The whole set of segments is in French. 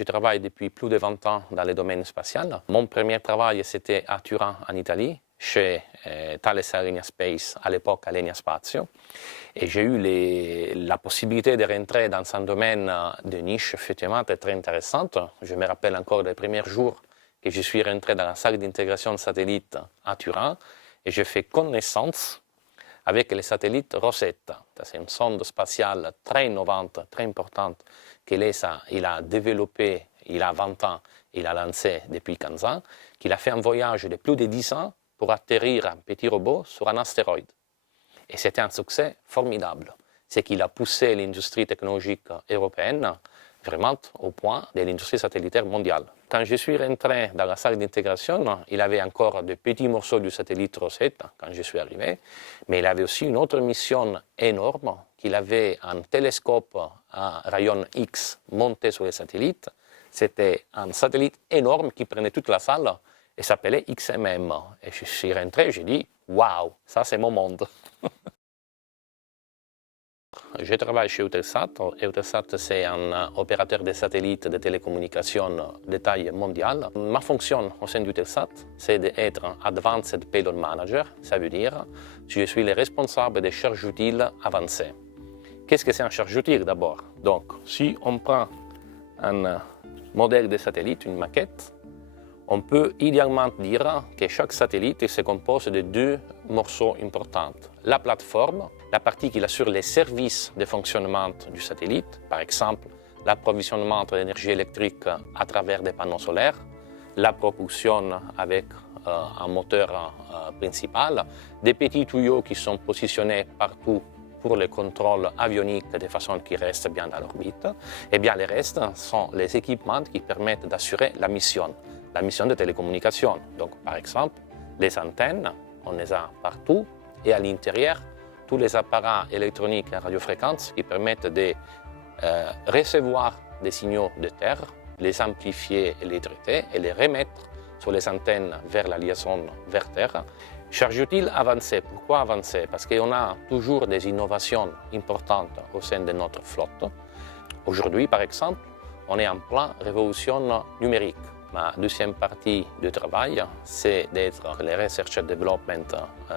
Je travaille depuis plus de 20 ans dans le domaine spatial. Mon premier travail, c'était à Turin, en Italie, chez Thales Alenia Space, à l'époque Alenia Spazio. Et j'ai eu la possibilité de rentrer dans un domaine de niche effectivement très intéressante. Je me rappelle encore des premiers jours que je suis rentré dans la salle d'intégration de satellites à Turin et j'ai fait connaissance avec les satellites Rosetta. C'est une sonde spatiale très innovante, très importante, que l'ESA a développée il y a 20 ans, il a lancé depuis 15 ans, qu'il a fait un voyage de plus de 10 ans pour atterrir un petit robot sur un astéroïde. Et c'était un succès formidable. C'est qu'il a poussé l'industrie technologique européenne vraiment au point de l'industrie satellitaire mondiale. Quand je suis rentré dans la salle d'intégration, il avait encore de petits morceaux du satellite Rosetta quand je suis arrivé, mais il avait aussi une autre mission énorme, qu'il avait un télescope à rayon X monté sur les satellites. C'était un satellite énorme qui prenait toute la salle et s'appelait XMM. Et je suis rentré, j'ai dit « Waouh, ça c'est mon monde !» Je travaille chez Eutelsat. Eutelsat, c'est un opérateur de satellites de télécommunications de taille mondiale. Ma fonction au sein d'Eutelsat, c'est d'être Advanced Payload Manager. Ça veut dire que je suis le responsable des charges utiles avancées. Qu'est-ce que c'est un charge utile d'abord? Donc, si on prend un modèle de satellite, une maquette, on peut idéalement dire que chaque satellite se compose de deux morceaux importants. La plateforme, la partie qui assure les services de fonctionnement du satellite, par exemple l'approvisionnement de l'énergie électrique à travers des panneaux solaires, la propulsion avec un moteur principal, des petits tuyaux qui sont positionnés partout pour le contrôle avionique de façon qu'ils restent bien dans l'orbite. Et bien le reste sont les équipements qui permettent d'assurer la mission de télécommunication. Donc par exemple, les antennes, on les a partout et à l'intérieur, tous les appareils électroniques à radiofréquence qui permettent de recevoir des signaux de terre, les amplifier et les traiter et les remettre sur les antennes vers la liaison vers terre. Charge utile avancée. Pourquoi avancée? Parce qu'on a toujours des innovations importantes au sein de notre flotte. Aujourd'hui, par exemple, on est en pleine révolution numérique. Ma deuxième partie de travail, c'est d'être le Research and Development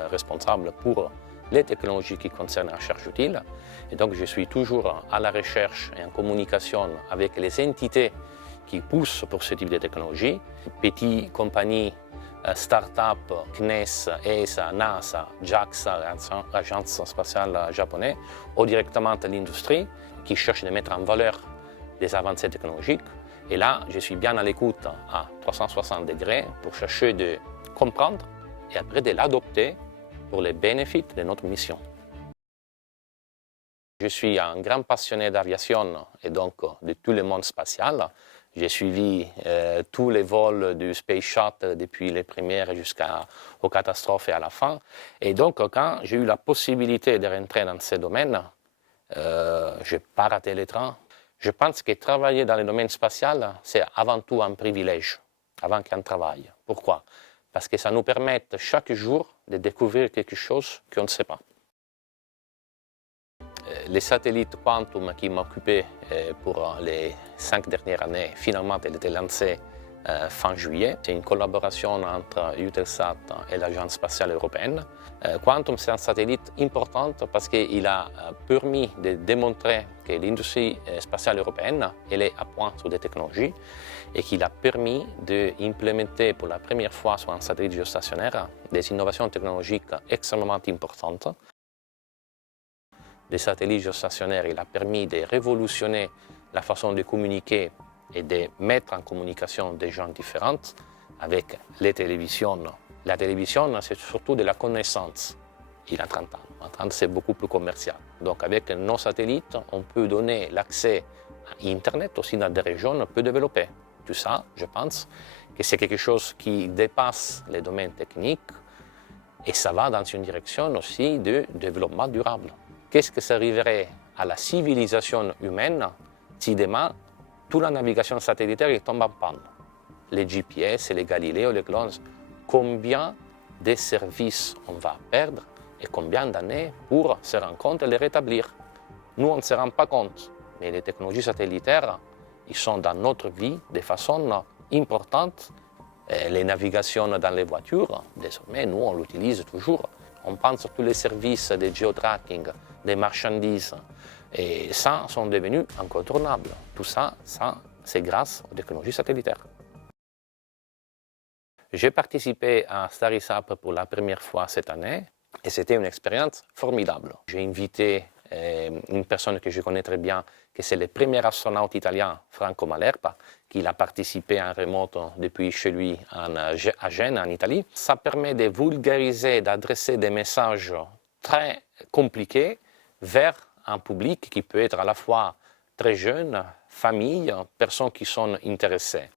responsable pour les technologies qui concernent la charge utile. Et donc, je suis toujours à la recherche et en communication avec les entités qui poussent pour ce type de technologie. Petites compagnies, start-up, CNES, ESA, NASA, JAXA, l'agence spatiale japonaise, ou directement l'industrie qui cherche de mettre en valeur des avancées technologiques. Et là, je suis bien à l'écoute à 360 degrés pour chercher de comprendre et après de l'adopter pour les bénéfices de notre mission. Je suis un grand passionné d'aviation et donc de tout le monde spatial. J'ai suivi tous les vols du Space Shuttle depuis les premières jusqu'aux catastrophes et à la fin. Et donc, quand j'ai eu la possibilité de rentrer dans ce domaine, je n'ai pas raté le train. Je pense que travailler dans le domaine spatial, c'est avant tout un privilège, avant qu'un travail. Pourquoi? Parce que ça nous permet chaque jour de découvrir quelque chose qu'on ne sait pas. Les satellites Quantum qui m'occupaient pour les 5 dernières années, finalement, elles étaient lancées fin juillet. C'est une collaboration entre Eutelsat et l'Agence spatiale européenne. Quantum, c'est un satellite important parce qu'il a permis de démontrer que l'industrie spatiale européenne elle est à point sur des technologies et qu'il a permis d'implémenter pour la première fois sur un satellite géostationnaire des innovations technologiques extrêmement importantes. Le satellite géostationnaire il a permis de révolutionner la façon de communiquer et de mettre en communication des gens différents avec les télévisions. La télévision, c'est surtout de la connaissance. Il a 30 ans. Maintenant, c'est beaucoup plus commercial. Donc, avec nos satellites, on peut donner l'accès à Internet aussi dans des régions peu développées. Tout ça, je pense que c'est quelque chose qui dépasse les domaines techniques et ça va dans une direction aussi de développement durable. Qu'est-ce que ça arriverait à la civilisation humaine si demain, toute la navigation satellitaire tombe en panne? Les GPS, les Galileo, les GLONASS, combien de services on va perdre et combien d'années pour se rendre compte et les rétablir? Nous, on ne se rend pas compte, mais les technologies satellitaires, ils sont dans notre vie de façon importante. Les navigations dans les voitures, désormais, nous, on l'utilise toujours. On pense à tous les services de géotracking, des marchandises, et ça sont devenus incontournables. Tout ça, c'est grâce aux technologies satellitaires. J'ai participé à StarISAP pour la première fois cette année et c'était une expérience formidable. J'ai invité une personne que je connais très bien, que c'est le premier astronaute italien, Franco Malerba, qui a participé en remote depuis chez lui à Gênes, en Italie. Ça permet de vulgariser, d'adresser des messages très compliqués vers un public qui peut être à la fois très jeune, famille, personnes qui sont intéressées.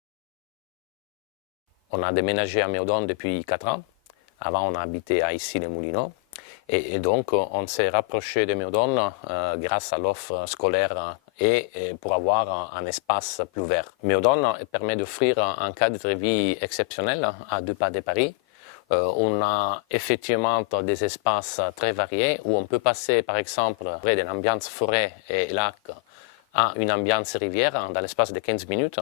On a déménagé à Meudon depuis 4 ans. Avant, on habitait à Issy-les-Moulineaux. Et donc, on s'est rapproché de Meudon grâce à l'offre scolaire et pour avoir un espace plus vert. Meudon permet d'offrir un cadre de vie exceptionnel à 2 pas de Paris. On a effectivement des espaces très variés où on peut passer, par exemple, d'une ambiance forêt et lac à une ambiance rivière dans l'espace de 15 minutes.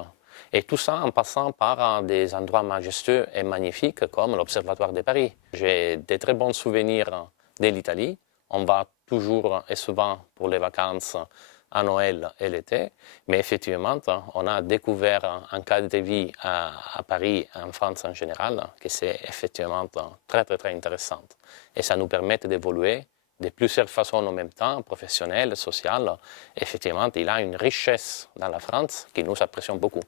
Et tout ça en passant par des endroits majestueux et magnifiques comme l'Observatoire de Paris. J'ai de très bons souvenirs de l'Italie. On va toujours et souvent pour les vacances à Noël et l'été. Mais effectivement, on a découvert un cadre de vie à Paris, en France en général, que c'est effectivement très, très, très intéressant. Et ça nous permet d'évoluer de plusieurs façons en même temps, professionnelles, sociales. Effectivement, il y a une richesse dans la France qui nous apprécions beaucoup.